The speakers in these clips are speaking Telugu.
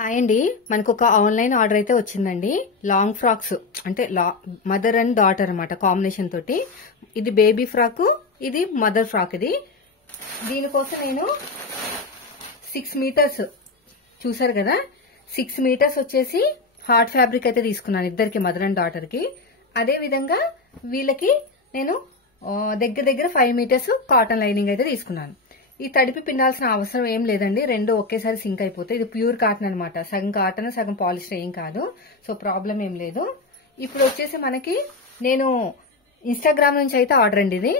హాయ్ అండి, మనకు ఒక ఆన్లైన్ ఆర్డర్ అయితే వచ్చిందండి. లాంగ్ ఫ్రాక్స్ అంటే మదర్ అండ్ డాటర్ అన్నమాట కాంబినేషన్ తోటి. ఇది బేబీ ఫ్రాక్, ఇది మదర్ ఫ్రాక్. ఇది దీనికోసం నేను 6 మీటర్స్ చూసారు కదా, 6 మీటర్స్ వచ్చేసి హార్డ్ ఫ్యాబ్రిక్ అయితే తీసుకున్నాను ఇద్దరికి, మదర్ అండ్ డాటర్ కి. అదే విధంగా వీళ్ళకి నేను దగ్గర దగ్గర 5 మీటర్స్ కాటన్ లైనింగ్ అయితే తీసుకున్నాను. ఈ తడిపి పిండాల్సిన అవసరం ఏం లేదండి, రెండు ఒకేసారి సింక్ అయిపోతాయి. ఇది ప్యూర్ కాటన్ అనమాట, సగం కాటన్ సగం పాలిస్టర్ ఏం కాదు, సో ప్రాబ్లం ఏం లేదు. ఇప్పుడు వచ్చేసి మనకి నేను ఇన్స్టాగ్రామ్ నుంచి అయితే ఆర్డర్ అండి ఇది.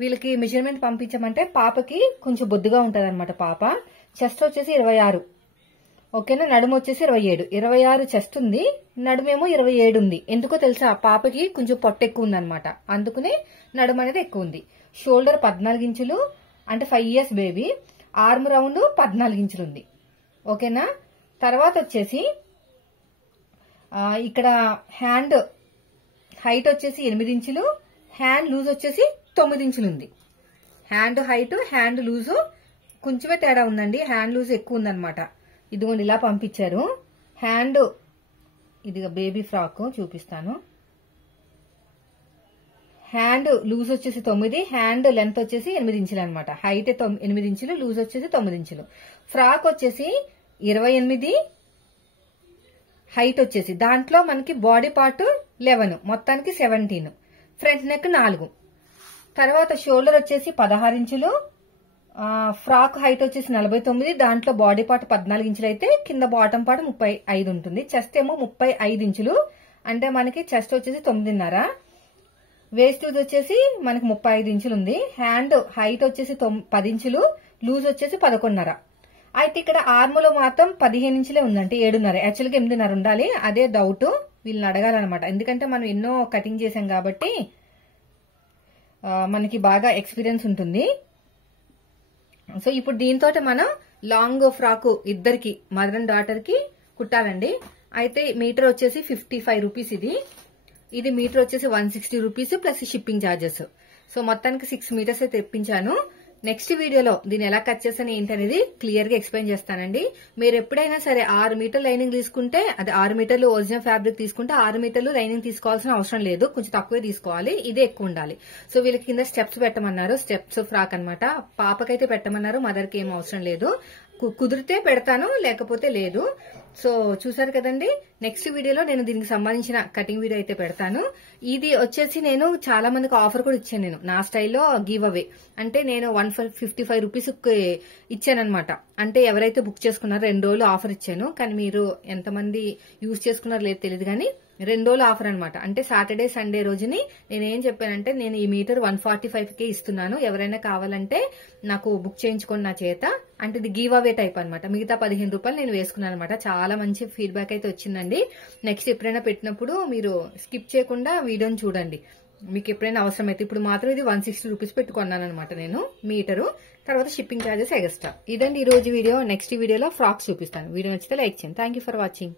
వీళ్ళకి మెజర్మెంట్ పంపించమంటే పాపకి కొంచెం బొద్దుగా ఉంటది అనమాట. పాప చెస్ట్ వచ్చేసి 26, ఓకేనా. నడుము వచ్చేసి 27. 26 చెస్ట్ ఉంది, నడుమేమో 27 ఉంది. ఎందుకో తెలుసా, పాపకి కొంచెం పొట్ట ఎక్కువ ఉంది అనమాట, అందుకనే నడుము అనేది ఎక్కువ ఉంది. షోల్డర్ 14 ఇంచులు అంటే 5 ఇయర్స్ బేబీ. ఆర్మ్ రౌండ్ 14 ఇంచులు ఉంది, ఓకేనా. తర్వాత వచ్చేసి ఇక్కడ హ్యాండ్ హైట్ వచ్చేసి 8 ఇంచులు, హ్యాండ్ లూజ్ వచ్చేసి 9 ఇంచులు ఉంది. హ్యాండ్ హైట్ హ్యాండ్ లూజు కొంచెమే తేడా ఉందండి, హ్యాండ్ లూజ్ ఎక్కువ ఉందన్నమాట. ఇదిగోండి ఇలా పంపించారు. హ్యాండ్ ఇది బేబీ ఫ్రాక్ చూపిస్తాను. హ్యాండ్ లూజ్ వచ్చేసి 9, హ్యాండ్ లెంత్ వచ్చేసి 8 ఇంచులు అనమాట. హైట్ 8 ఇంచులు, లూజ్ వచ్చేసి 9 ఇంచులు. ఫ్రాక్ వచ్చేసి 28, హైట్ వచ్చేసి దాంట్లో మనకి బాడీ పార్ట్ 11, మొత్తానికి 17. Front neck 4. తర్వాత షోల్డర్ వచ్చేసి 16 ఇంచులు, ఫ్రాక్ హైట్ వచ్చేసి 49, దాంట్లో బాడీ పార్ట్ 14 ఇంచులు అయితే కింద బాటమ్ పార్ట్ 35 ఉంటుంది. చెస్ట్ ఏమో 35 ఇంచులు, అంటే మనకి చెస్ట్ వచ్చేసి 9.5. వేస్ట్ లూజ్ వచ్చేసి మనకి 35 ఇంచులు ఉంది. హ్యాండ్ హైట్ వచ్చేసి 10 ఇంచులు, లూజ్ వచ్చేసి 11.5. అయితే ఇక్కడ ఆర్ములో మాత్రం 15 ఇంచులే ఉందంటే 7.5, యాక్చువల్గా 8.5 ఉండాలి. అదే డౌట్, వీళ్ళని అడగాలన్నమాట. ఎందుకంటే మనం ఎన్నో కటింగ్ చేసాం కాబట్టి మనకి బాగా ఎక్స్పీరియన్స్ ఉంటుంది. సో ఇప్పుడు దీంతో మనం లాంగ్ ఫ్రాక్ ఇద్దరికి, మదర్ అండ్ డాటర్ కి కుట్టాలండి. అయితే మీటర్ వచ్చేసి 55 రూపీస్. ఇది మీటర్ వచ్చేసి 160 rupees plus shipping charges. So మొత్తానికి 6 మీటర్స్ అయితే తెప్పించాను. నెక్స్ట్ వీడియోలో దీన్ని ఎలా కట్ చేస్తాను ఏంటనేది క్లియర్ గా ఎక్స్ప్లెయిన్ చేస్తానండి. మీరు ఎప్పుడైనా సరే 6 మీటర్ లైనింగ్ తీసుకుంటే, అది 6 మీటర్లు ఒరిజినల్ ఫ్యాబ్రిక్ తీసుకుంటే 6 మీటర్లు లైనింగ్ తీసుకోవాల్సిన అవసరం లేదు, కొంచెం తక్కువే తీసుకోవాలి. ఇదే ఎక్కువ ఉండాలి. సో వీళ్ళకి కింద స్టెప్స్ పెట్టమన్నారు, స్టెప్స్ ఫ్రాక్ అనమాట. పాపకైతే పెట్టమన్నారు, మదర్ కి ఏం అవసరం లేదు. కుదిరితే పెడతాను, లేకపోతే లేదు. సో చూసారు కదండి, నెక్స్ట్ వీడియోలో నేను దీనికి సంబంధించిన కటింగ్ వీడియో అయితే పెడతాను. ఇది వచ్చేసి నేను చాలా మందికి ఆఫర్ కూడా ఇచ్చాను, నేను నా స్టైల్లో గివ్ అవే. అంటే నేను 155 రూపీస్ ఇచ్చానమాట. అంటే ఎవరైతే బుక్ చేసుకున్నారో 2 రోజులు ఆఫర్ ఇచ్చాను. కానీ మీరు ఎంతమంది యూజ్ చేసుకున్నారో లేదు తెలియదు, కానీ 2 రోజులు ఆఫర్ అనమాట. అంటే సాటర్డే సండే రోజుని నేనేం చెప్పానంటే, నేను ఈ మీటర్ 145కే ఇస్తున్నాను, ఎవరైనా కావాలంటే నాకు బుక్ చేయించుకోండి నా చేత. అంటే ఇది గివ్ అవే టైప్ అనమాట. మిగతా 15 రూపాయలు నేను వేసుకున్నాను అనమాట. చాలా మంచి ఫీడ్బ్యాక్ అయితే వచ్చిందండి. నెక్స్ట్ ఎప్పుడైనా పెట్టినప్పుడు మీరు స్కిప్ చేయకుండా వీడియోని చూడండి, మీకు ఎప్పుడైనా అవసరం అయితే. ఇప్పుడు మాత్రం ఇది 160 రూపీస్ పెట్టుకున్నాను అనమాట నేను మీటరు. తర్వాత షిప్పింగ్ ఛార్జెస్ ఎక్స్ట్రా. ఇదండి ఈ రోజు వీడియో. నెక్స్ట్ వీడియోలో ఫ్రాక్స్ చూపిస్తాను. వీడియో నచ్చితే లైక్ చేయండి. Thank for watching.